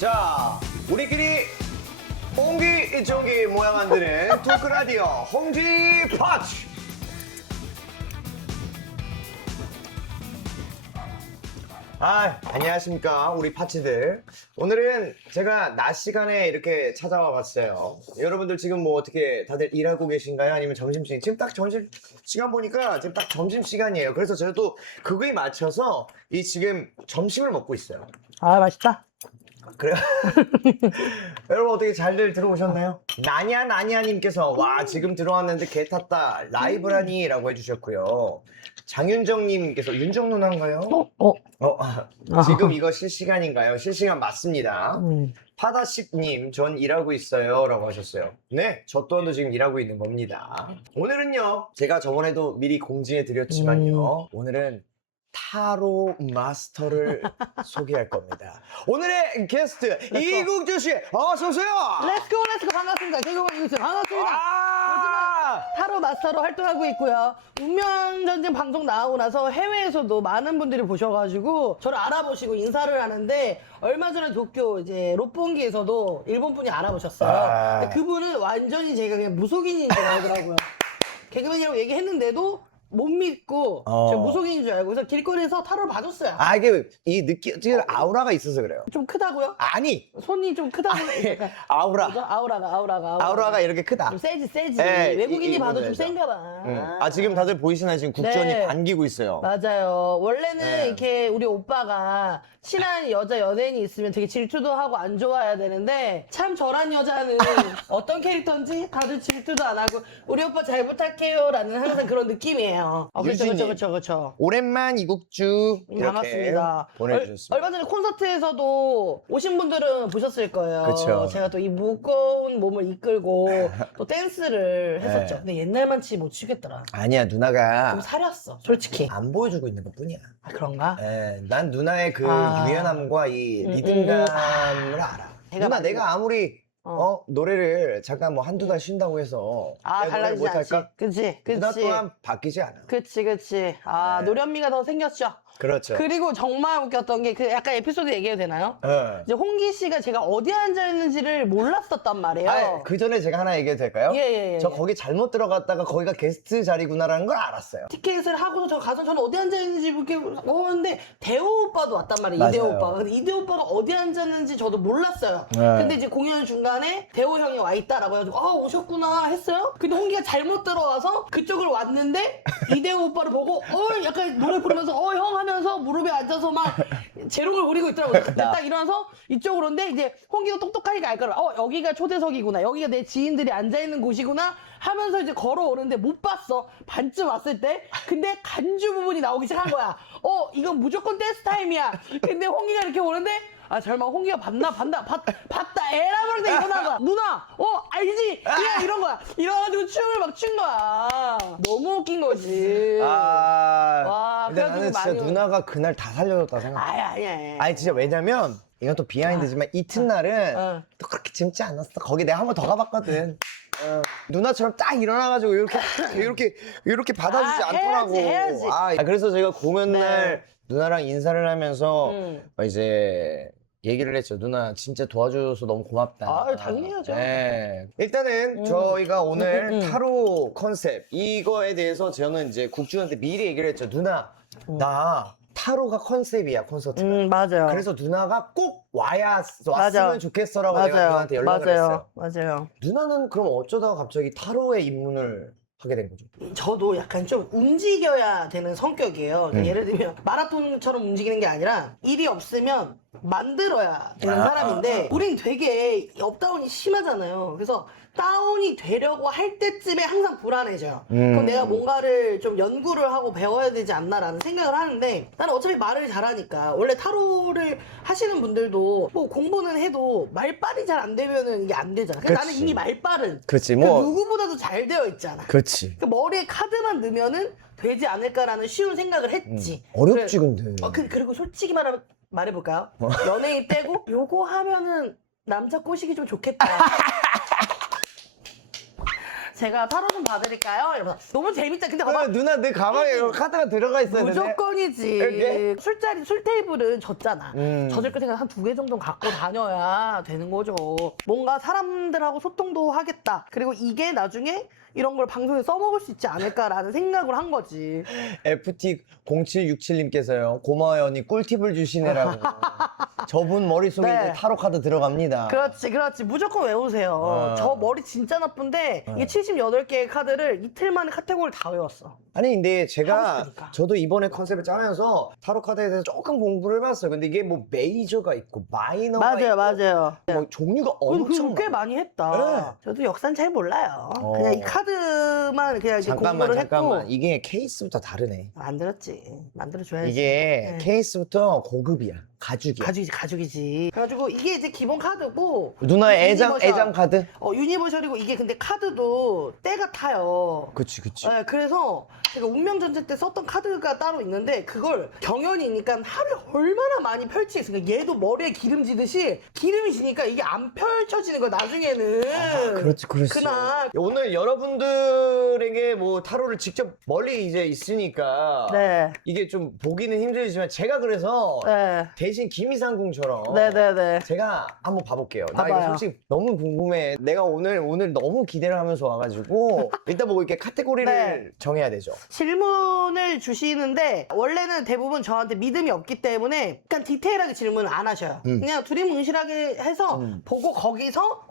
자, 우리끼리 옹기종기 모양 만드는 토크 라디오 홍지 파츠. 안녕하십니까 우리 파츠들. 오늘은 제가 낮 시간에 이렇게 찾아와 봤어요. 여러분들 지금 뭐 어떻게 다들 일하고 계신가요? 아니면 점심시간? 지금 딱 점심시간 보니까 지금 딱 점심시간이에요. 그래서 제가 또 그거에 맞춰서 이 지금 점심을 먹고 있어요. 아, 맛있다. 그래요? 여러분 어떻게 잘들 들어오셨나요? 나냐님께서 와 지금 들어왔는데 개 탔다 라이브라니 라고 해주셨고요. 장윤정님께서 윤정 누나인가요? 지금 이거 실시간인가요? 실시간 맞습니다. 파다십님 전 일하고 있어요 라고 하셨어요. 네, 저 또한도 지금 일하고 있는 겁니다. 오늘은요 제가 저번에도 미리 공지해 드렸지만요 오늘은 타로 마스터를 소개할 겁니다. 오늘의 게스트 이국주 씨 어서오세요. 렛츠고 반갑습니다. 개그맨 이국주 반갑습니다. 타로 마스터로 활동하고 있고요. 운명전쟁 방송 나오고 나서 해외에서도 많은 분들이 보셔가지고 저를 알아보시고 인사를 하는데 얼마 전에 도쿄 이제 롯본기에서도 일본 분이 알아보셨어요. 근데 그분은 완전히 제가 그냥 무속인인 줄 알더라고요. 개그맨이라고 얘기했는데도 못 믿고 저 무속인인 줄 알고 그래서 길거리에서 타로를 봐줬어요. 이게 이 느낌 지금 아우라가 있어서 그래요. 좀 크다고요? 아니 손이 좀 크다고요? 약간 아우라 그죠? 아우라가 이렇게 크다. 좀 세지. 네, 외국인이 봐도 좀 알죠. 센가 봐. 지금 다들 보이시나요? 지금 국전이 네. 반기고 있어요. 맞아요. 원래는 네. 이렇게 우리 오빠가 친한 여자 연예인이 있으면 되게 질투도 하고 안 좋아해야 되는데 참 저란 여자는 어떤 캐릭터인지 다들 질투도 안 하고 우리 오빠 잘 부탁해요 라는 항상 그런 느낌이에요. 유진님. 그렇죠. 오랜만 이국주 이렇게 반갑습니다. 보내주셨습니다. 얼마 전에 콘서트에서도 오신 분들은 보셨을 거예요. 그쵸. 제가 또 이 무거운 몸을 이끌고 또 댄스를 했었죠. 네. 근데 옛날만치 못 추겠더라. 아니야 누나가 좀 사렸어, 솔직히. 안 보여주고 있는 것 뿐이야. 아, 그런가? 난 누나의 그 유연함과 이 리듬감을 알아. 누나 내가 아무리 노래를 잠깐 뭐 한두 달 쉰다고 해서 내가 노래를 달라지지 않지. 못할까? 그치. 누나 또한 바뀌지 않아. 그치. 네. 노련미가 더 생겼죠. 그렇죠. 그리고 정말 웃겼던 게 그 약간 에피소드 얘기해도 되나요? 네. 이제 홍기 씨가 제가 어디 앉아 있는지를 몰랐었단 말이에요. 그 전에 제가 하나 얘기해도 될까요? 예. 저 거기 잘못 들어갔다가 거기가 게스트 자리구나라는 걸 알았어요. 티켓을 하고서 저 가서 저는 어디 앉아있는지 이렇게 보는데 대호 오빠도 왔단 말이에요. 이대호 맞아요. 오빠가. 근데 이대호 오빠가 어디 앉았는지 저도 몰랐어요. 네. 근데 이제 공연 중간에 대호 형이 와 있다라고 해가지고 오셨구나 했어요. 근데 홍기가 잘못 들어와서 그쪽을 왔는데 이대호 오빠를 보고 약간 노래 부르면서 형 하면서 무릎에 앉아서 막 재롱을 부리고 있더라고요. 근데 딱 일어나서 이쪽으로 오는데 이제 홍기가 똑똑하니까 알 거라. 여기가 초대석이구나. 여기가 내 지인들이 앉아있는 곳이구나 하면서 이제 걸어오는데 못 봤어. 반쯤 왔을 때. 근데 간주 부분이 나오기 시작한 거야. 이건 무조건 댄스 타임이야. 근데 홍기가 이렇게 오는데 설마 홍기가 봤다 에라 그러는데 일어난 거야. 누나 알지? 그냥 이런 거야. 이래가지고 춤을 막 춘 거야. 너무 웃긴 거지. 근데 나는 진짜 누나가 그날 다 살려줬다 생각. 아니 진짜 왜냐면 이건 또 비하인드지만 이튿날은 또 그렇게 재밌지 않았어. 거기 내가 한 번 더 가봤거든. 누나처럼 딱 일어나가지고 이렇게 받아주지 않더라고. 해야지. 그래서 제가 공연날 누나랑 인사를 하면서 이제 얘기를 했죠. 누나 진짜 도와줘서 너무 고맙다. 당연히 해야죠. 네. 일단은 저희가 오늘 타로 컨셉 이거에 대해서 저는 이제 국주한테 미리 얘기를 했죠. 누나 나 타로가 컨셉이야 콘서트가. 맞아요. 그래서 누나가 꼭 왔으면 좋겠어라고 내가 누나한테 연락을 했어요. 맞아요. 누나는 그럼 어쩌다가 갑자기 타로에 입문을 하게 된 거죠? 저도 약간 좀 움직여야 되는 성격이에요. 그러니까 예를 들면 마라톤처럼 움직이는 게 아니라 일이 없으면 만들어야 되는 사람인데 우린 되게 업다운이 심하잖아요. 그래서 다운이 되려고 할 때쯤에 항상 불안해져요. 그럼 내가 뭔가를 좀 연구를 하고 배워야 되지 않나라는 생각을 하는데 나는 어차피 말을 잘하니까 원래 타로를 하시는 분들도 뭐 공부는 해도 말빨이 잘 안 되면은 이게 안 되잖아. 근데 나는 이미 말빨은 그렇지 그러니까 누구보다도 잘 되어 있잖아. 그렇지. 그 머리에 카드만 넣으면은 되지 않을까라는 쉬운 생각을 했지. 어렵지 근데. 그리고 솔직히 말해볼까요? 연예인 빼고 요거 하면은 남자 꼬시기 좀 좋겠다. 제가 타로 좀 봐드릴까요? 이러면서 너무 재밌다. 근데 봐봐. 누나 내 가방에 이거 카드가 들어가 있어야 되는데. 무조건이지. 이렇게? 술자리, 술 테이블은 졌잖아. 음. 젖을 거 생각 한 2개 정도는 갖고 다녀야 되는 거죠. 뭔가 사람들하고 소통도 하겠다. 그리고 이게 나중에 이런 걸 방송에 써먹을 수 있지 않을까라는 생각을 한 거지. FT0767님께서요. 고마워요 언니 꿀팁을 주시네라고. 저분 머릿속에 네. 이제 타로 카드 들어갑니다. 그렇지, 그렇지. 무조건 외우세요. 어. 저 머리 진짜 나쁜데 이게 78개의 카드를 이틀 만에 카테고리를 다 외웠어. 아니 근데 제가 하고 싶으니까. 저도 이번에 컨셉을 짜면서 타로 카드에 대해서 조금 공부를 해봤어요. 근데 이게 뭐 메이저가 있고 마이너가 있고 맞아요. 뭐 종류가 엄청 꽤 많아요. 많이 했다. 네. 저도 역사는 잘 몰라요. 어. 그냥 이 카드만 그냥 이제 잠깐만 공부를 잠깐만 했고 이게 케이스부터 다르네. 만들었지. 만들어줘야지. 이게 네. 케이스부터 고급이야. 가죽이야. 가죽이지. 그래가지고 이게 이제 기본 카드고 누나의 유니버셜. 애장 카드? 유니버셜이고 이게 근데 카드도 때가 타요. 그치. 네, 그래서 제가 운명전쟁 때 썼던 카드가 따로 있는데 그걸 경연이니까 하루에 얼마나 많이 펼치겠습니까? 얘도 머리에 기름 지듯이 기름이 지니까 이게 안 펼쳐지는 거야 나중에는. 그렇지. 그날 오늘 여러분들에게 뭐 타로를 직접 멀리 이제 있으니까 네. 이게 좀 보기는 힘들지만 제가 그래서 네. 대신 김이상궁처럼 네네네. 제가 한번 봐볼게요. 나 이거 봐봐요. 솔직히 너무 궁금해. 내가 오늘 너무 기대를 하면서 와가지고 일단 뭐 이렇게 카테고리를 네. 정해야 되죠. 질문을 주시는데 원래는 대부분 저한테 믿음이 없기 때문에 약간 디테일하게 질문을 안 하셔요. 그냥 두리뭉실하게 해서 보고 거기서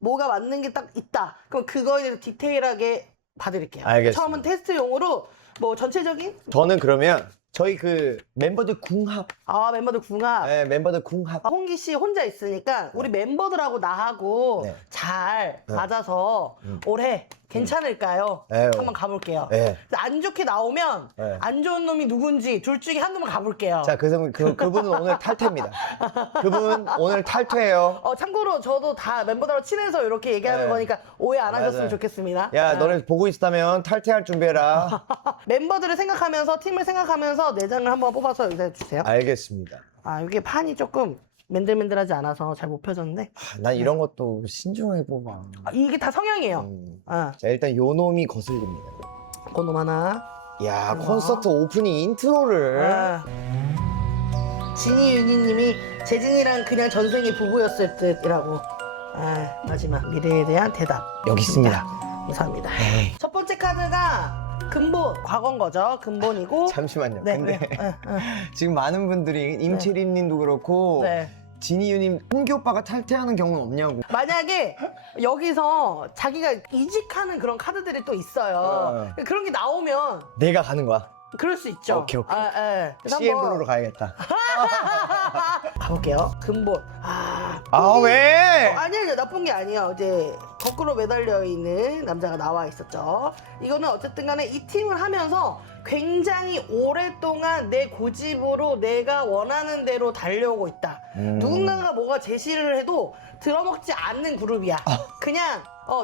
뭐가 맞는 게 딱 있다. 그럼 그거에 대해서 디테일하게 봐드릴게요. 알겠습니다. 처음은 테스트용으로 뭐 전체적인 저는 그러면 저희 그 멤버들 궁합, 멤버들 궁합. 네, 멤버들 궁합. 홍기 씨 혼자 있으니까 우리 멤버들하고 나하고 네. 잘 맞아서 올해 괜찮을까요? 네, 한번 가볼게요. 네. 안 좋게 나오면 네. 안 좋은 놈이 누군지 둘 중에 한 놈을 가볼게요. 자, 그분은 오늘 탈퇴입니다. 그분 오늘 탈퇴예요. 참고로 저도 다 멤버들하고 친해서 이렇게 얘기하는 네. 거니까 오해 안 하셨으면 맞아요. 좋겠습니다. 야, 너네 보고 있다면 탈퇴할 준비해라. 멤버들을 생각하면서 팀을 생각하면서 내장을 한번 뽑아서 여기다 해주세요. 알겠습니다. 이게 판이 조금 맨들맨들하지 않아서 잘 못 펴졌는데 난 이런 것도 신중하게 뽑아. 이게 다 성향이에요. 자, 일단 요 놈이 거슬립니다. 그놈 하나. 야, 콘서트 오프닝 인트로를. 진이 윤희님이 재진이랑 그냥 전생의 부부였을 듯이라고. 마지막 미래에 대한 대답. 여기 있습니다. 감사합니다. 에이. 첫 번째 카드가 근본, 과거인 거죠. 근본이고. 잠시만요. 네, 근데 네. 지금 많은 분들이 임채림 님도 그렇고 네. 진이유 님, 홍기 오빠가 탈퇴하는 경우는 없냐고. 만약에 여기서 자기가 이직하는 그런 카드들이 또 있어요. 그런 게 나오면 내가 가는 거야. 그럴 수 있죠. 오케이. 그래서 CM 한번 블루로 가야겠다. 가볼게요. 근본. 왜? 아니요, 나쁜 게 아니에요. 이제 거꾸로 매달려 있는 남자가 나와 있었죠. 이거는 어쨌든 간에 이 팀을 하면서 굉장히 오랫동안 내 고집으로 내가 원하는 대로 달려오고 있다. 누군가가 뭐가 제시를 해도 들어먹지 않는 그룹이야. 그냥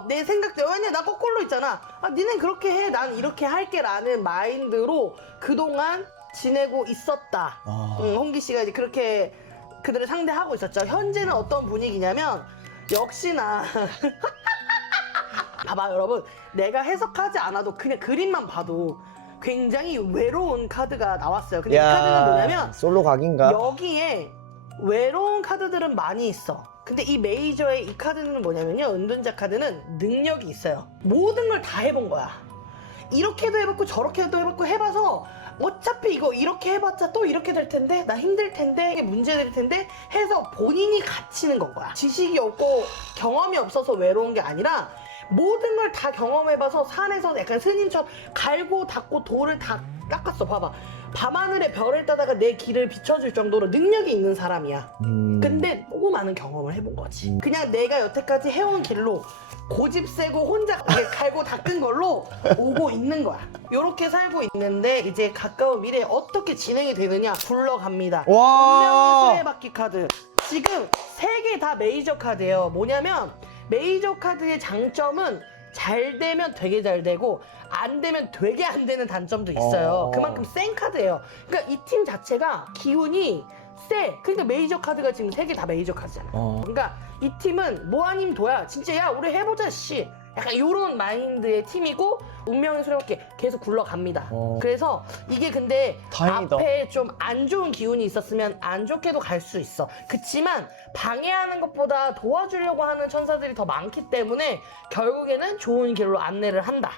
내 생각대로. 왜냐, 나 거꾸로 있잖아. 니넨 그렇게 해, 난 이렇게 할게 라는 마인드로 그동안 지내고 있었다. 홍기 씨가 이제 그렇게 그들을 상대하고 있었죠. 현재는 어떤 분위기냐면 역시나 봐봐 여러분, 내가 해석하지 않아도 그냥 그림만 봐도 굉장히 외로운 카드가 나왔어요. 근데 이 카드는 뭐냐면 솔로 각인가? 여기에 외로운 카드들은 많이 있어. 근데 이 메이저의 이 카드는 뭐냐면요, 은둔자 카드는 능력이 있어요. 모든 걸 다 해본 거야. 이렇게도 해봤고 저렇게도 해봤고 해봐서 어차피 이거 이렇게 해봤자 또 이렇게 될 텐데, 나 힘들 텐데, 이게 문제될 텐데 해서 본인이 갇히는 건 거야. 지식이 없고 경험이 없어서 외로운 게 아니라 모든 걸 다 경험해봐서 산에서 약간 스님처럼 갈고 닦고 돌을 다 깎았어. 봐봐, 밤하늘에 별을 따다가 내 길을 비춰줄 정도로 능력이 있는 사람이야. 근데 너무 많은 경험을 해본 거지. 그냥 내가 여태까지 해온 길로 고집 세고 혼자 이게 갈고 닦은 걸로 오고 있는 거야. 요렇게 살고 있는데 이제 가까운 미래에 어떻게 진행이 되느냐 굴러갑니다. 와. 운명의 수레바퀴 카드. 지금 3개 다 메이저 카드예요. 뭐냐면 메이저 카드의 장점은 잘 되면 되게 잘 되고 안 되면 되게 안 되는 단점도 있어요. 그만큼 센 카드예요. 그러니까 이 팀 자체가 기운이 세. 그러니까 메이저 카드가 지금 3개 다 메이저 카드잖아. 그러니까 이 팀은 뭐 아님 도야. 진짜 야 우리 해보자 씨 약간 이런 마인드의 팀이고 운명의 수레바퀴 계속 굴러갑니다. 그래서 이게 근데 다행이다. 앞에 좀 안 좋은 기운이 있었으면 안 좋게도 갈 수 있어. 그치만 방해하는 것보다 도와주려고 하는 천사들이 더 많기 때문에 결국에는 좋은 길로 안내를 한다.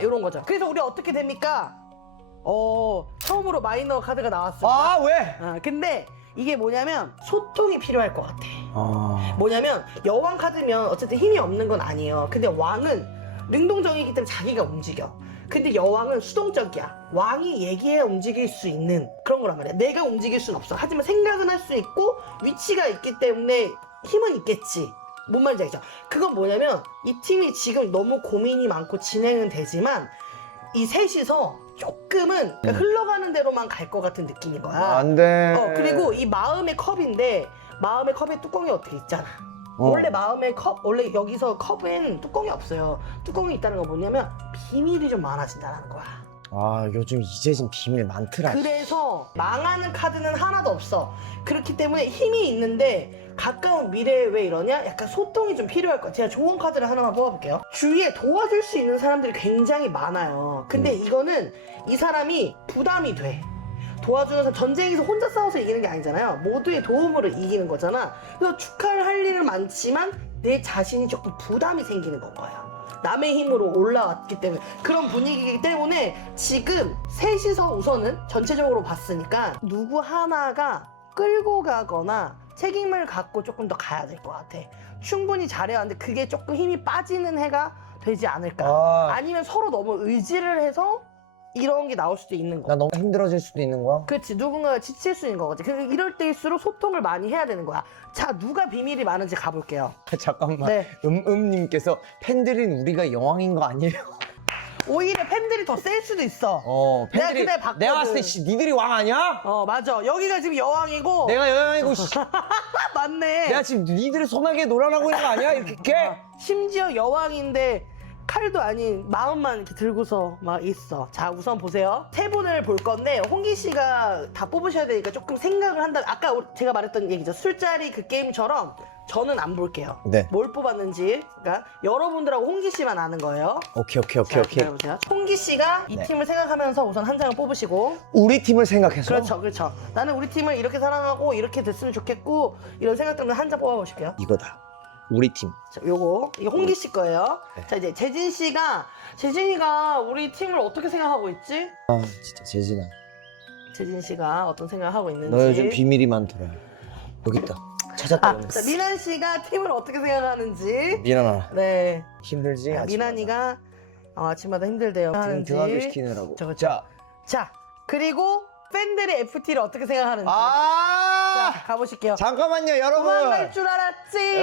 이런 거죠. 그래서 우리 어떻게 됩니까? 처음으로 마이너 카드가 나왔습니다. 아, 왜? 근데 이게 뭐냐면 소통이 필요할 것 같아. 뭐냐면 여왕 카드면 어쨌든 힘이 없는 건 아니에요. 근데 왕은 능동적이기 때문에 자기가 움직여. 근데 여왕은 수동적이야. 왕이 얘기해야 움직일 수 있는 그런 거란 말이야. 내가 움직일 수는 없어. 하지만 생각은 할 수 있고 위치가 있기 때문에 힘은 있겠지. 뭔 말인지 알죠? 그건 뭐냐면 이 팀이 지금 너무 고민이 많고 진행은 되지만 이 셋이서 조금은 흘러가는 대로만 갈 것 같은 느낌인 거야. 안 돼. 그리고 이 마음의 컵인데 마음의 컵에 뚜껑이 어떻게 있잖아. 원래 마음의 컵, 원래 여기서 컵엔 뚜껑이 없어요. 뚜껑이 있다는 건 뭐냐면 비밀이 좀 많아진다는 거야. 아, 요즘 이재진 비밀 많더라. 그래서 망하는 카드는 하나도 없어. 그렇기 때문에 힘이 있는데 가까운 미래에 왜 이러냐? 약간 소통이 좀 필요할 거야. 제가 좋은 카드를 하나만 뽑아볼게요. 주위에 도와줄 수 있는 사람들이 굉장히 많아요. 근데 이거는 이 사람이 부담이 돼. 도와주는 사람, 전쟁에서 혼자 싸워서 이기는 게 아니잖아요. 모두의 도움으로 이기는 거잖아. 그래서 축하를 할 일은 많지만 내 자신이 조금 부담이 생기는 건 거예요. 남의 힘으로 올라왔기 때문에 그런 분위기이기 때문에 지금 셋이서 우선은 전체적으로 봤으니까 누구 하나가 끌고 가거나 책임을 갖고 조금 더 가야 될 것 같아. 충분히 잘해야 하는데 그게 조금 힘이 빠지는 해가 되지 않을까. 아니면 서로 너무 의지를 해서 이런 게 나올 수도 있는 거야. 나 너무 힘들어질 수도 있는 거야? 그렇지. 누군가가 지칠 수 있는 거지. 그러니까 이럴 때일수록 소통을 많이 해야 되는 거야. 자, 누가 비밀이 많은지 가볼게요. 잠깐만. 네. 님께서 팬들인 우리가 여왕인 거 아니에요? 오히려 팬들이 더 셀 수도 있어. 팬들이 내가 그날 봤거든. 내가 봤을 때 씨, 니들이 왕 아니야? 맞아. 여기가 지금 여왕이고. 내가 여왕이고 씨. 맞네. 내가 지금 니들의 소나기에 놀아나고 있는 거 아니야? 이렇게? 심지어 여왕인데 칼도 아닌 마음만 이렇게 들고서 막 있어. 자, 우선 보세요. 세 분을 볼 건데 홍기 씨가 다 뽑으셔야 되니까 조금 생각을 한다. 아까 제가 말했던 얘기죠. 술자리 그 게임처럼 저는 안 볼게요. 네. 뭘 뽑았는지. 그러니까 여러분들하고 홍기 씨만 아는 거예요. 오케이. 자, 기다려보세요. 홍기 씨가 이 네. 팀을 생각하면서 우선 한 장을 뽑으시고. 우리 팀을 생각해서? 그렇죠. 나는 우리 팀을 이렇게 사랑하고 이렇게 됐으면 좋겠고 이런 생각 때문에 한 장 뽑아보실게요. 이거다. 우리 팀. 자, 이게 홍기 씨 거예요. 네. 자, 이제 재진이가 우리 팀을 어떻게 생각하고 있지? 아, 진짜 재진아. 재진 씨가 어떤 생각을 하고 있는지. 너 요즘 비밀이 많더라. 여기 있다. 찾았다. 자, 미난 씨가 팀을 어떻게 생각하는지. 미나나. 네. 힘들지? 미난이가 아침마다 힘들대요. 등하교 시키느라고. 자, 그리고 팬들의 FT를 어떻게 생각하는지. 아! 자, 가보실게요. 잠깐만요, 여러분. 도망갈 줄 알았지.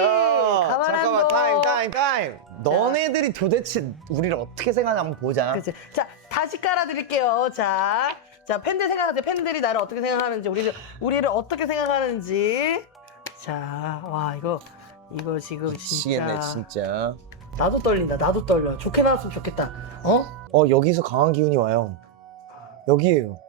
가만한 잠깐만, 거. 타임. 너네들이 도대체 우리를 어떻게 생각하나 한번 보자. 그렇지. 자, 다시 깔아드릴게요. 자, 팬들 생각하세요. 팬들이 나를 어떻게 생각하는지, 우리를 어떻게 생각하는지. 자, 와, 이거 지금 미치겠네, 진짜. 나도 떨린다. 나도 떨려. 좋게 나왔으면 좋겠다. 여기서 강한 기운이 와요. 여기에요.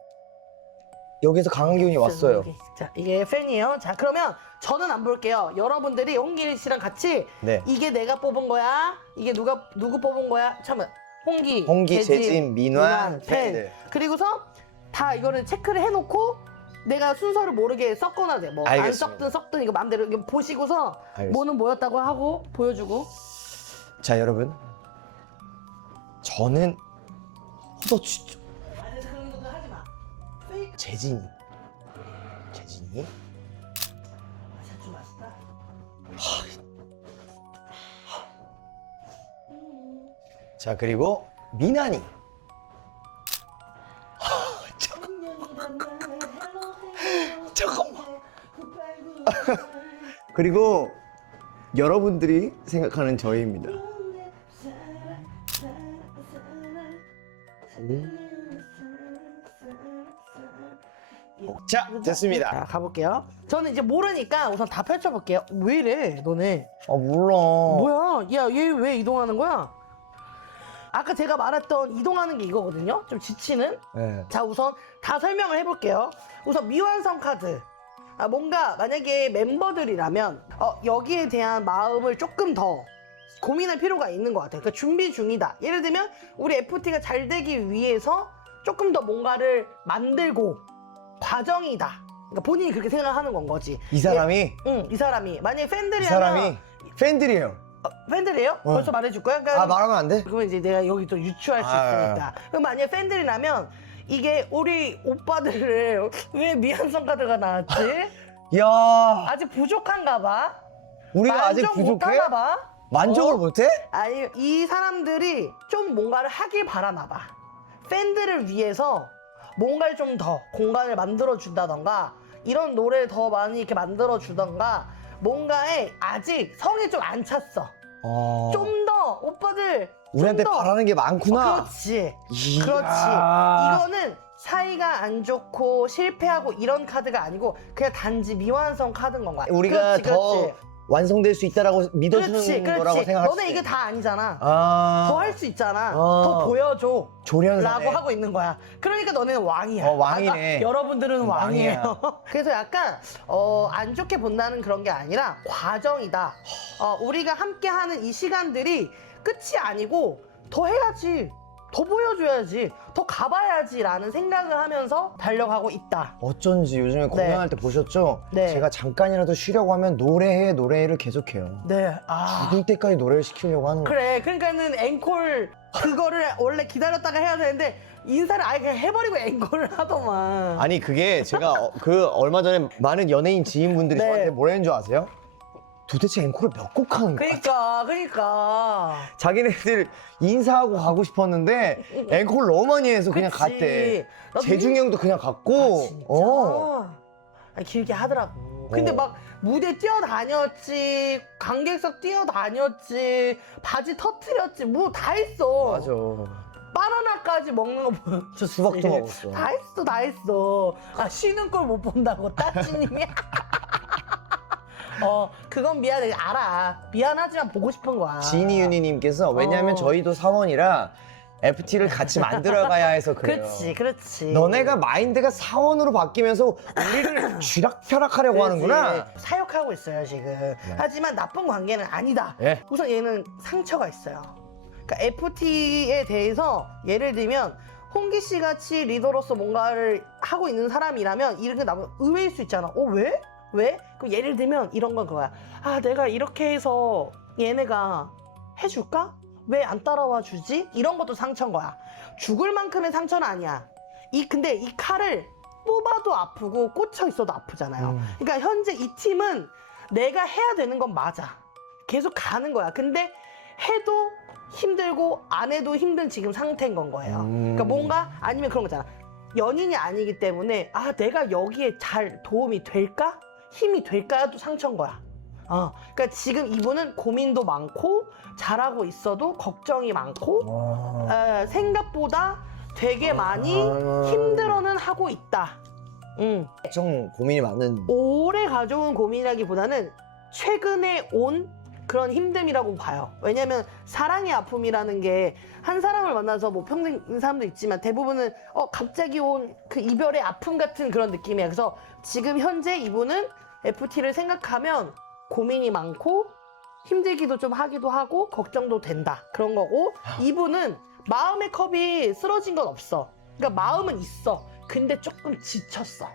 여기서 강한 기운이 왔어요. 여기. 자, 이게 팬이에요. 자, 그러면 저는 안 볼게요. 여러분들이 홍기 씨랑 같이 네. 이게 내가 뽑은 거야. 이게 누구 뽑은 거야. 잠깐만. 홍기, 재진, 민환, 팬. 팬들. 그리고서 다 이거를 체크를 해놓고 내가 순서를 모르게 섞거나 돼. 뭐 안 알겠습니다. 섞든 이거 마음대로 이거 보시고서 알겠습니다. 뭐는 뭐였다고 하고 보여주고. 자, 여러분. 저는 진짜 아니, 그런 것도 하지 마. 페이크. 재진이. 좀 맛있다. 자, 그리고 미나니. 잠깐만. 그리고 여러분들이 생각하는 저희입니다. 자, 됐습니다. 자, 가볼게요. 저는 이제 모르니까 우선 다 펼쳐볼게요. 왜 이래, 너네? 몰라. 뭐야? 야, 얘 왜 이동하는 거야? 아까 제가 말했던 이동하는 게 이거거든요? 좀 지치는? 네. 자, 우선 다 설명을 해볼게요. 우선 미완성 카드. 뭔가 만약에 멤버들이라면 여기에 대한 마음을 조금 더 고민할 필요가 있는 것 같아요. 그러니까 준비 중이다. 예를 들면 우리 FT가 잘 되기 위해서 조금 더 뭔가를 만들고 과정이다. 그러니까 본인이 그렇게 생각하는 건 거지. 이 사람이 이 사람이 만약에 이 팬들이라면 사람이 팬들이에요. 팬들이에요? 벌써 말해줄 거야? 그러니까 아 말하면 안 돼? 그러면 이제 내가 여기 또 유추할 수 아. 있으니까. 그럼 만약에 팬들이라면 이게 우리 오빠들을 왜 미안성 카드가 나왔지? 야 아직 부족한가 봐. 우리가 아직 만족 부족해? 못하나 봐. 만족을 어? 못해? 아니 이 사람들이 좀 뭔가를 하길 바라나 봐. 팬들을 위해서 뭔가를 좀 더 공간을 만들어 준다던가 이런 노래를 더 많이 이렇게 만들어 주던가 뭔가에 아직 성이 좀 안 찼어. 좀 더 오빠들 우리한테 좀 더. 바라는 게 많구나. 그렇지. 이야. 그렇지. 이거는 사이가 안 좋고 실패하고 이런 카드가 아니고 그냥 단지 미완성 카드인 건 거야. 우리가 그렇지, 더 그렇지. 완성될 수 있다라고 믿어주는 거라고 생각할 수 너네 이게 다 아니잖아. 아. 더 할 수 있잖아. 어. 더 보여줘. 조련사네. 라고 하고 있는 거야. 그러니까 너네는 왕이야. 왕이네. 여러분들은 왕이야. 왕이에요. 그래서 약간 안 좋게 본다는 그런 게 아니라 과정이다. 우리가 함께하는 이 시간들이 끝이 아니고 더 해야지. 더 보여줘야지. 더 가봐야지 라는 생각을 하면서 달려가고 있다. 어쩐지 요즘에 공연할 때 보셨죠? 네. 제가 잠깐이라도 쉬려고 하면 노래를 계속해요. 네. 죽을 때까지 노래를 시키려고 하는 거예요. 그래. 그러니까는 앵콜 그거를 원래 기다렸다가 해야 되는데 인사를 아예 그냥 해버리고 앵콜을 하더만. 아니 그게 제가 그 얼마 전에 많은 연예인 지인분들이 네. 저한테 뭐라 했는 줄 아세요? 도대체 앵콜을 몇 곡 하는 거야? 그러니까. 자기네들 인사하고 가고 싶었는데 앵콜 너무 많이 해서 그냥 그치. 갔대. 나도 재중이 형도 그냥 갔고. 진짜? 아니, 길게 하더라고. 근데 어. 막 무대 뛰어다녔지, 관객석 뛰어다녔지, 바지 터트렸지, 뭐 다 했어. 맞아. 바나나까지 먹는 거 보여줬지. 수박도 먹었어. 다 했어. 아, 쉬는 걸 못 본다고, 따찌님이. 그건 미안해. 알아. 미안하지만 보고 싶은 거야. 지니유니님께서 왜냐하면 저희도 사원이라 FT를 같이 만들어가야 해서 그래요. 그렇지. 너네가 마인드가 사원으로 바뀌면서 우리를 쥐락펴락하려고 하는구나. 사역하고 있어요 지금. 하지만 나쁜 관계는 아니다. 예. 우선 얘는 상처가 있어요. 그러니까 FT에 대해서 예를 들면 홍기 씨 같이 리더로서 뭔가를 하고 있는 사람이라면 이런 게 나보다 의외일 수 있잖아. 왜? 왜? 그럼 예를 들면 이런 건 그거야. 아, 내가 이렇게 해서 얘네가 해줄까? 왜 안 따라와 주지? 이런 것도 상처인 거야. 죽을 만큼의 상처는 아니야. 근데 이 칼을 뽑아도 아프고 꽂혀 있어도 아프잖아요. 그러니까 현재 이 팀은 내가 해야 되는 건 맞아. 계속 가는 거야. 근데 해도 힘들고 안 해도 힘든 지금 상태인 건 거예요. 그러니까 뭔가 아니면 그런 거잖아. 연인이 아니기 때문에 아, 내가 여기에 잘 도움이 될까? 힘이 될까도 상처인 거야. 그러니까 지금 이분은 고민도 많고 잘하고 있어도 걱정이 많고 생각보다 되게 많이 힘들어는 하고 있다. 엄청 고민이 많은. 오래 가져온 고민이라기보다는 최근에 온 그런 힘듦이라고 봐요. 왜냐면 사랑의 아픔이라는 게 한 사람을 만나서 뭐 평생 사람도 있지만 대부분은 갑자기 온 그 이별의 아픔 같은 그런 느낌이야. 그래서 지금 현재 이분은 FT를 생각하면 고민이 많고 힘들기도 좀 하기도 하고 걱정도 된다. 그런 거고 이분은 마음의 컵이 쓰러진 건 없어. 그러니까 마음은 있어. 근데 조금 지쳤어.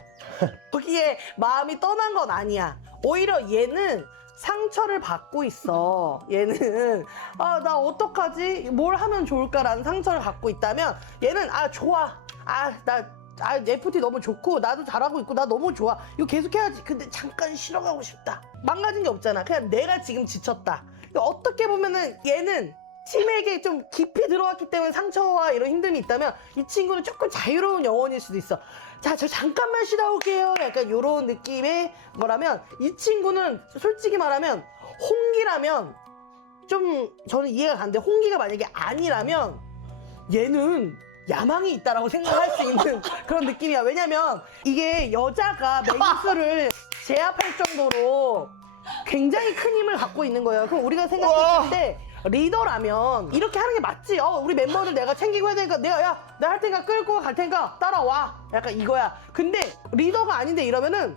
거기에 마음이 떠난 건 아니야. 오히려 얘는 상처를 받고 있어. 얘는 나 어떡하지? 뭘 하면 좋을까라는 상처를 갖고 있다면 얘는 좋아. FT 너무 좋고 나도 잘하고 있고 나 너무 좋아. 이거 계속 해야지. 근데 잠깐 쉬러가고 싶다. 망가진 게 없잖아. 그냥 내가 지금 지쳤다. 그러니까 어떻게 보면은 얘는 팀에게 좀 깊이 들어왔기 때문에 상처와 이런 힘듦이 있다면 이 친구는 조금 자유로운 영혼일 수도 있어. 자, 저 잠깐만 쉬다 올게요. 약간 이런 느낌의 거라면 이 친구는 솔직히 말하면 홍기라면 좀 저는 이해가 가는데 홍기가 만약에 아니라면 얘는 야망이 있다라고 생각할 수 있는 그런 느낌이야. 왜냐면 이게 여자가 메이스를 제압할 정도로 굉장히 큰 힘을 갖고 있는 거예요. 그럼 우리가 생각했을 때 리더라면 이렇게 하는 게 맞지. 우리 멤버를 내가 챙기고 해야 되니까 내가 할 테니까 끌고 갈 테니까 따라와. 약간 이거야. 근데 리더가 아닌데 이러면은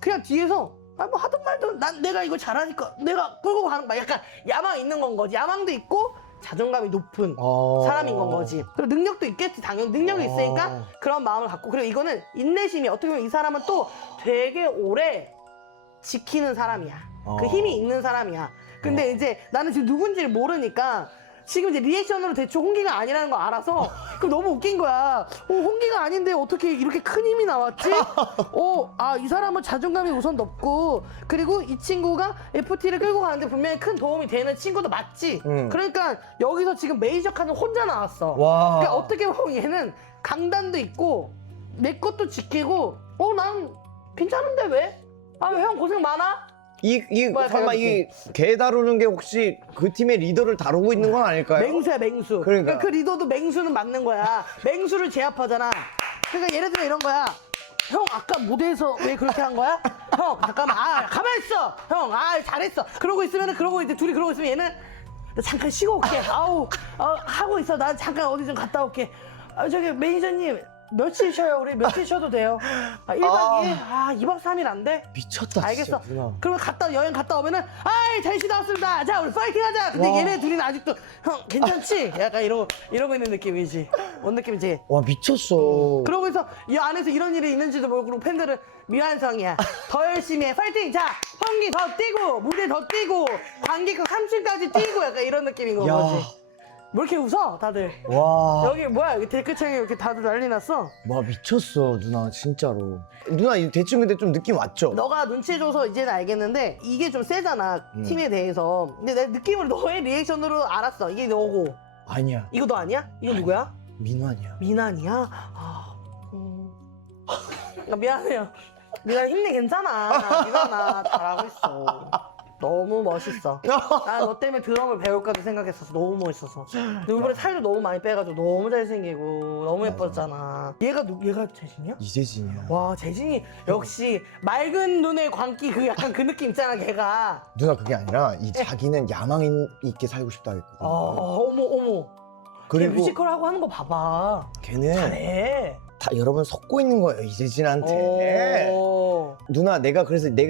그냥 뒤에서 아, 뭐 하든 말든 난 내가 이거 잘하니까 내가 끌고 가는 거야. 약간 야망 있는 건 거지. 야망도 있고 자존감이 높은 사람인 건 거지. 그리고 능력도 있겠지. 당연히 능력이 있으니까 그런 마음을 갖고. 그리고 이거는 인내심이 어떻게 보면 이 사람은 또 되게 오래 지키는 사람이야. 그 힘이 있는 사람이야. 근데 이제 나는 지금 누군지를 모르니까 지금 이제 리액션으로 대충 홍기가 아니라는 거 알아서 그럼 너무 웃긴 거야. 홍기가 아닌데 어떻게 이렇게 큰 힘이 나왔지? 이 사람은 자존감이 우선 높고 그리고 이 친구가 FT를 끌고 가는데 분명히 큰 도움이 되는 친구도 맞지? 그러니까 여기서 지금 메이저 카드 혼자 나왔어. 와. 그러니까 어떻게 보면 얘는 강단도 있고 내 것도 지키고 난 괜찮은데 왜? 형 고생 많아? 설마 가볍게. 이 개 다루는 게 혹시 그 팀의 리더를 다루고 있는 건 아닐까요? 맹수야 맹수. 그러니까. 그 리더도 맹수는 맞는 거야. 맹수를 제압하잖아. 그러니까 예를 들어 이런 거야. 형 아까 무대에서 왜 그렇게 한 거야? 형 잠깐만 가만히 있어. 형 잘했어. 그러고 있으면 이제 둘이 그러고 있으면 얘는 나 잠깐 쉬고 올게. 하고 있어. 나 잠깐 어디 좀 갔다 올게. 저기 매니저님 며칠 쉬어요? 우리 며칠 쉬어도 돼요? 1박 2일? 2박 3일 안 돼? 미쳤다. 알겠어. 진짜, 누나. 그러면 여행 갔다 오면은 잘 쉬다 왔습니다. 자 우리 파이팅 하자. 근데 와. 얘네 둘이는 아직도 형 괜찮지? 약간 이러고 있는 느낌이지. 뭔 느낌이지? 와 미쳤어. 그러고 있어 이 안에서 이런 일이 있는지도 모르고 팬들은 미완성이야. 더 열심히 해. 파이팅. 자 형기 더 뛰고 무대 더 뛰고 관객석 3층까지 뛰고 약간 이런 느낌인 거 야. 거지. 왜 이렇게 웃어 다들? 와. 여기 뭐야 여기 댓글창에 이렇게 다들 난리 났어. 와 미쳤어 누나 진짜로. 누나 이 대충 근데 좀 느낌 왔죠? 너가 눈치 줘서 이제는 알겠는데 이게 좀 세잖아 팀에 대해서. 근데 내 느낌으로 너의 리액션으로 알았어. 이게 너고. 아니야. 이거 너 아니야? 이거 누구야? 민환이야. 미난이야? 미안해요. 미난 힘내 괜찮아. 미난아 잘하고 있어. 너무 멋있어. 나 너 때문에 드럼을 배울까도 생각했었어. 너무 멋있어서. 이번에 살도 너무 많이 빼가지고 너무 잘생기고 너무 예뻤잖아. 얘가 재진이야? 이재진이야. 와 재진이 역시 맑은 눈의 광기 그 약간 그 느낌 있잖아 걔가. 누나 그게 아니라 이 자기는 야망 있게 살고 싶다 했거든. 어머. 걔 그리고 뮤지컬 하고 하는 거 봐봐. 걔는 잘해. 다 여러분 속고 있는 거예요 이재진한테. 누나 내가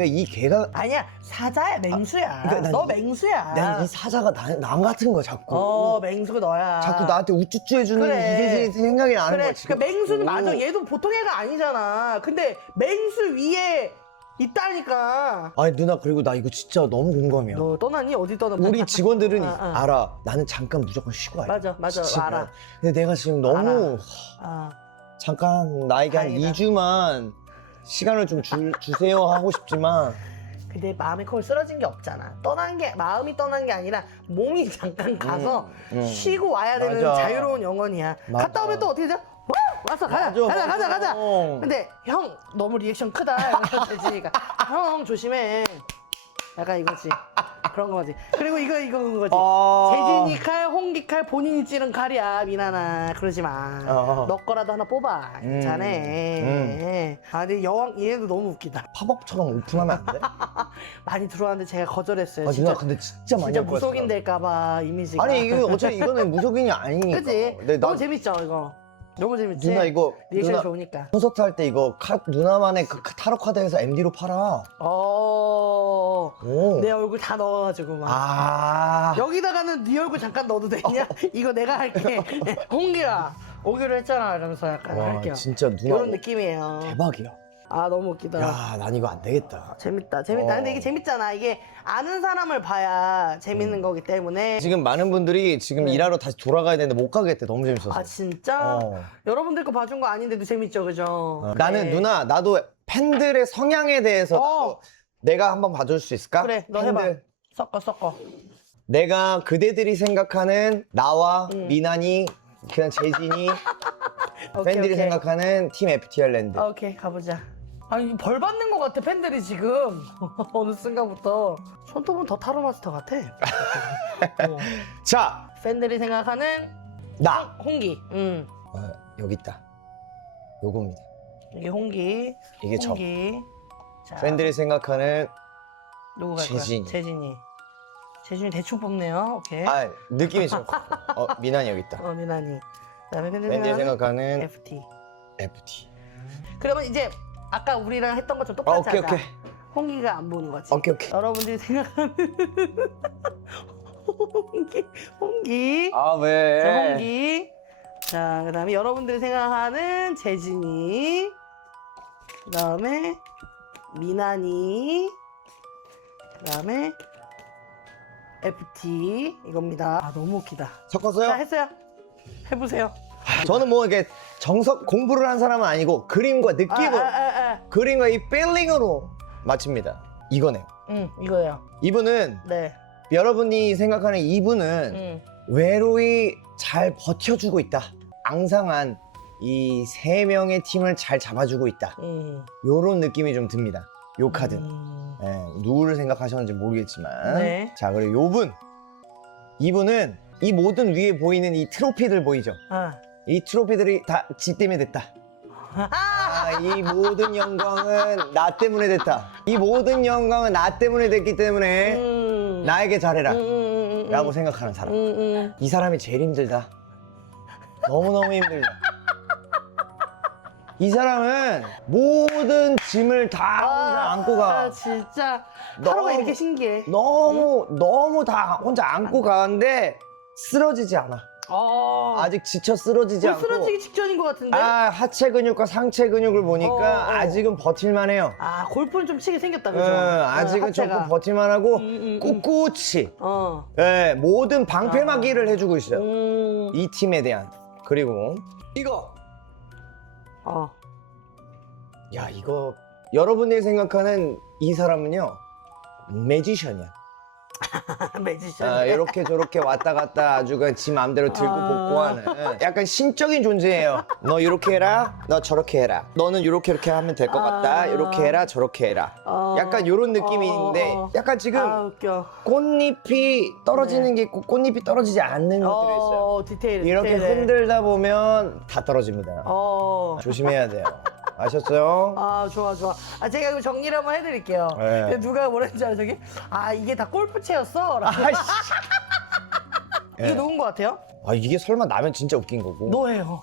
이 걔가 아니야 사자야 맹수야. 그러니까 난 너 이- 맹수야. 난 이 사자가 남 같은 거 자꾸. 맹수가 너야. 자꾸 나한테 우쭈쭈 해주는 그래. 이재진이 생각이 나는 거야 지금. 그러니까 맹수는 자꾸. 맞아. 얘도 보통 애가 아니잖아. 근데 맹수 위에 있다니까. 아니 누나 그리고 나 이거 진짜 너무 공감이야. 너 떠나니? 어디 떠나? 우리 직원들은 아. 알아. 나는 잠깐 무조건 쉬고 와요. 맞아. 지치면. 알아. 근데 내가 지금 너무 아. 잠깐 나에게 한 다행이다. 2주만 시간을 좀 주세요 하고 싶지만 근데 마음이 거의 쓰러진 게 없잖아. 마음이 떠난 게 아니라 몸이 잠깐 가서 쉬고 와야 되는 맞아. 자유로운 영혼이야. 맞아. 갔다 오면 또 어떻게 돼? 왔어 가자. 가자. 근데 형 너무 리액션 크다. 재진이가 형 조심해. 약간 이거지. 그런 거지. 그리고 이건 거지. 재진이 칼, 홍기 칼, 본인이 찌른 칼이야. 미나나 그러지 마. 너 거라도 하나 뽑아. 괜찮아. 근데 얘도 너무 웃기다. 팝업처럼 오픈하면 안 돼? 많이 들어왔는데 제가 거절했어요. 누나 근데 진짜 많이 진짜 할 거야, 무속인 될까봐 이미지가. 아니 이게 어차피 이거는 무속인이 아니니까. 그치? 근데 너무 재밌죠 이거. 너무 재밌지? 누나 이거 리액션 누나 좋으니까. 콘서트 할 때 이거 누나만의 그 타로 카드에서 MD로 팔아. 오. 내 얼굴 다 넣어가지고 막. 여기다가는 네 얼굴 잠깐 넣어도 되냐? 이거 내가 할게. 홍기야 오기로 했잖아 이러면서 약간 와 할게요. 진짜 누나 이런 느낌이에요. 대박이야. 너무 웃기다. 야, 난 이거 안 되겠다. 재밌다. 근데 이게 재밌잖아. 이게 아는 사람을 봐야 재밌는 거기 때문에. 지금 많은 분들이 지금 일하러 다시 돌아가야 되는데 못 가겠대. 너무 재밌어서. 진짜? 어. 여러분들 거 봐준 거 아닌데도 재밌죠, 그죠? 나는 누나, 나도 팬들의 성향에 대해서 나도 내가 한번 봐줄 수 있을까? 그래, 너 팬들. 해봐. 섞어. 내가 그대들이 생각하는 나와 미나니, 그냥 재진이, 팬들이 오케이. 생각하는 팀 FT 아일랜드. 오케이, 가보자. 아니, 벌 받는 것 같아, 팬들이 지금. 어느 순간부터. 손톱은 더 타로 마스터 같아. 자, 팬들이 생각하는 나. 홍기. 여기 있다. 요겁니다. 이게 홍기. 이게 저. 홍기. 자, 팬들이 생각하는 누구 갈 거야? 재진이. 재진이 대충 뽑네요. 오케이. 느낌이 좀 미나니 여기 있다. 미나니. 그다음에 팬들이 팬들이 생각하는 생각하는 FT. FT. 그러면 이제 아까 우리랑 했던 것처럼 똑같이 오케이, 하자. 오케이. 홍기가 안 보는 거지. 오케이. 여러분들이 생각하는 홍기. 아, 자, 왜? 홍기. 자, 그 다음에 여러분들이 생각하는 재진이. 그 다음에 미나니. 그 다음에 FT. 이겁니다. 아, 너무 웃기다. 자, 섞었어요? 했어요. 해보세요. 저는 뭐 이게 정석 공부를 한 사람은 아니고 그림과 느낌으로 그림과 이 필링으로 맞춥니다. 이거네요. 이거예요. 이분은 네. 여러분이 생각하는 이분은 외로이 잘 버텨주고 있다. 앙상한 이 세 명의 팀을 잘 잡아주고 있다. 요런 느낌이 좀 듭니다. 요 카드. 예, 누구를 생각하셨는지 모르겠지만. 네. 자, 그리고 이분은 이 모든 위에 보이는 이 트로피들 보이죠? 이 트로피들이 다 지 때문에 됐다. 이 모든 영광은 나 때문에 됐다. 이 모든 영광은 나 때문에 됐기 때문에 나에게 잘해라. 라고 생각하는 사람. 이 사람이 제일 힘들다. 너무너무 힘들다. 이 사람은 모든 짐을 다 혼자 안고 가. 진짜 너무- 하루가 이렇게 신기해. 너무 다 혼자 안고 가는데 쓰러지지 않아. 아직 지쳐 쓰러지지 않고. 쓰러지기 직전인 것 같은데? 하체 근육과 상체 근육을 보니까 아직은 버틸만해요. 골프는 좀 치게 생겼다, 그죠? 아직은 하체가. 조금 버틸만하고 꿋꿋이 모든 방패막이를 해주고 있어요. 이 팀에 대한. 그리고 이거. 야, 이거 여러분들이 생각하는 이 사람은요, 매지션이야. 매지션. 이렇게 저렇게 왔다 갔다 아주 그냥 지 마음대로 들고 복구하는 약간 신적인 존재예요. 너 이렇게 해라, 너 저렇게 해라. 너는 이렇게 하면 될 것 같다. 이렇게 해라, 저렇게 해라. 약간 이런 느낌인데 약간 지금 웃겨. 꽃잎이 떨어지는 게 있고 꽃잎이 떨어지지 않는 것들이 있어요. 디테일. 이렇게 흔들다 보면 다 떨어집니다. 조심해야 돼요. 아셨어요? 좋아. 제가 이거 정리를 한번 해드릴게요. 네. 근데 누가 뭐랬는지 알아, 저기? 이게 다 골프채였어? 라고. 이거 누군 것 같아요? 이게 설마 나면 진짜 웃긴 거고. 너예요.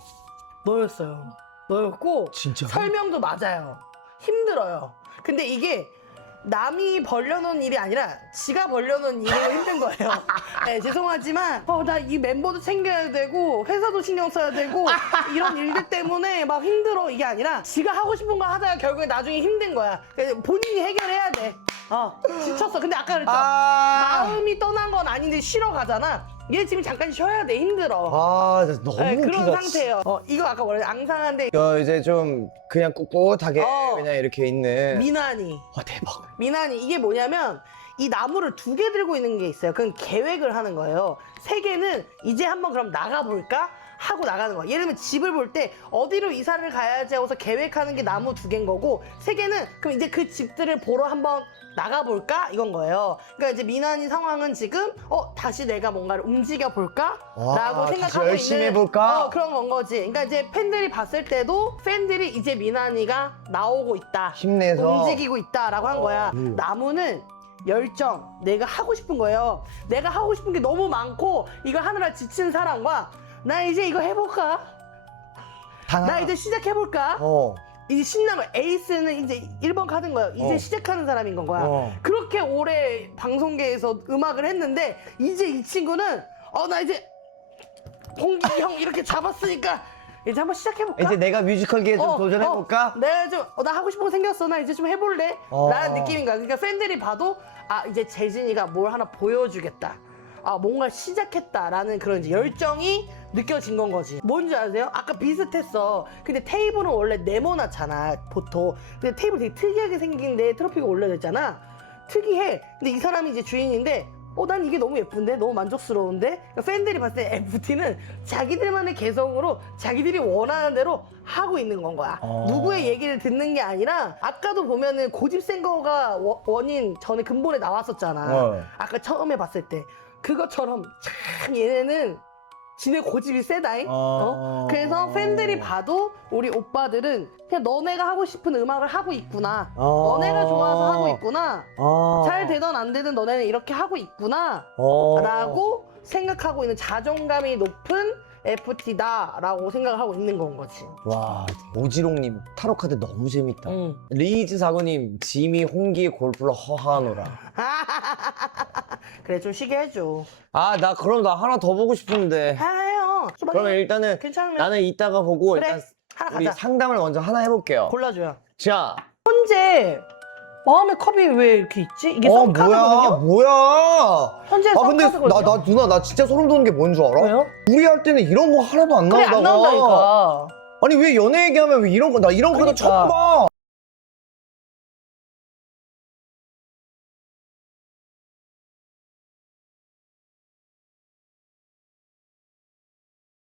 너였어요. 너였고 진짜요? 설명도 맞아요. 힘들어요. 근데 이게 남이 벌려놓은 일이 아니라 지가 벌려놓은 일이 힘든 거예요. 네, 죄송하지만 나 이 멤버도 챙겨야 되고 회사도 신경 써야 되고 이런 일들 때문에 막 힘들어 이게 아니라 지가 하고 싶은 거 하다가 결국에 나중에 힘든 거야. 그래서 본인이 해결해야 돼. 지쳤어. 근데 아까 그랬죠. 마음이 떠난 건 아닌데 쉬러 가잖아. 얘 지금 잠깐 쉬어야 돼. 힘들어. 진짜 너무 네, 웃기다. 그런 상태예요. 이거 아까 뭐라 앙상한데 이제 좀 그냥 꿋꿋하게 그냥 이렇게 있는. 미나니. 대박. 미나니 이게 뭐냐면 이 나무를 2개 들고 있는 게 있어요. 그건 계획을 하는 거예요. 3개는 이제 한번 그럼 나가볼까? 하고 나가는 거야. 예를 들면 집을 볼 때 어디로 이사를 가야지 하고서 계획하는 게 나무 2개인 거고 3개는 그럼 이제 그 집들을 보러 한번 나가볼까? 이건 거예요. 그러니까 이제 미나니 상황은 지금 다시 내가 뭔가를 움직여 볼까? 라고 다시 생각하고 열심히 있는 해볼까? 그런 건 거지. 그러니까 이제 팬들이 봤을 때도 팬들이 이제 미나니가 나오고 있다. 힘내서. 움직이고 있다라고 한 거야. 나무는 열정, 내가 하고 싶은 거예요. 내가 하고 싶은 게 너무 많고 이걸 하느라 지친 사람과 나 이제 이거 해볼까? 나 이제 시작해볼까? 이제 신나는 거야. 에이스는 이제 1번 카드인 거예요. 이제 시작하는 사람인 건 거야. 그렇게 오래 방송계에서 음악을 했는데 이제 이 친구는 나 이제 홍기 형 이렇게 잡았으니까 이제 한번 시작해볼까? 이제 내가 뮤지컬계에 좀 도전해볼까? 내가 좀 나 하고 싶은 거 생겼어. 나 이제 좀 해볼래? 라는 느낌인 거야. 그러니까 팬들이 봐도 이제 재진이가 뭘 하나 보여주겠다. 뭔가 시작했다라는 그런 이제 열정이 느껴진 건 거지. 뭔지 아세요? 아까 비슷했어. 근데 테이블은 원래 네모나잖아, 보통. 근데 테이블 되게 특이하게 생긴데 트로피가 올려졌잖아. 특이해. 근데 이 사람이 이제 주인인데 난 이게 너무 예쁜데? 너무 만족스러운데? 그러니까 팬들이 봤을 때 FT는 자기들만의 개성으로 자기들이 원하는 대로 하고 있는 건 거야. 누구의 얘기를 듣는 게 아니라 아까도 보면은 고집 센 거가 원인 전에 근본에 나왔었잖아. 아까 처음에 봤을 때. 그것처럼 참 얘네는 지네 고집이 세다잉. 그래서 팬들이 봐도 우리 오빠들은 그냥 너네가 하고 싶은 음악을 하고 있구나. 너네가 좋아서 하고 있구나. 잘 되든 안 되든 너네는 이렇게 하고 있구나. 라고 생각하고 있는 자존감이 높은 FT다라고 생각을 하고 있는 건 거지. 와, 오지롱님 타로 카드 너무 재밌다. 응. 리즈 사고님 지미 홍기 골프로 허하노라. 그래 좀 쉬게 해줘. 아, 나 그럼 나 하나 더 보고 싶은데. 해요. 그러면 일단은 괜찮으면 나는 이따가 보고 그래. 일단 하나 우리 가자. 상담을 먼저 하나 해볼게요. 골라줘요. 자, 현재 마음의 컵이 왜 이렇게 있지? 이게 뭐야, 썸카드거든요? 뭐야? 현재 아, 근데 썸카드거든요? 누나, 나 진짜 소름 돋는 게 뭔 줄 알아? 왜요? 우리 할 때는 이런 거 하나도 안 그래 나오다가. 안 나온다니까. 아니, 왜 연애 얘기하면 왜 이런 거, 나 이런 거도 그러니까. 처음 봐.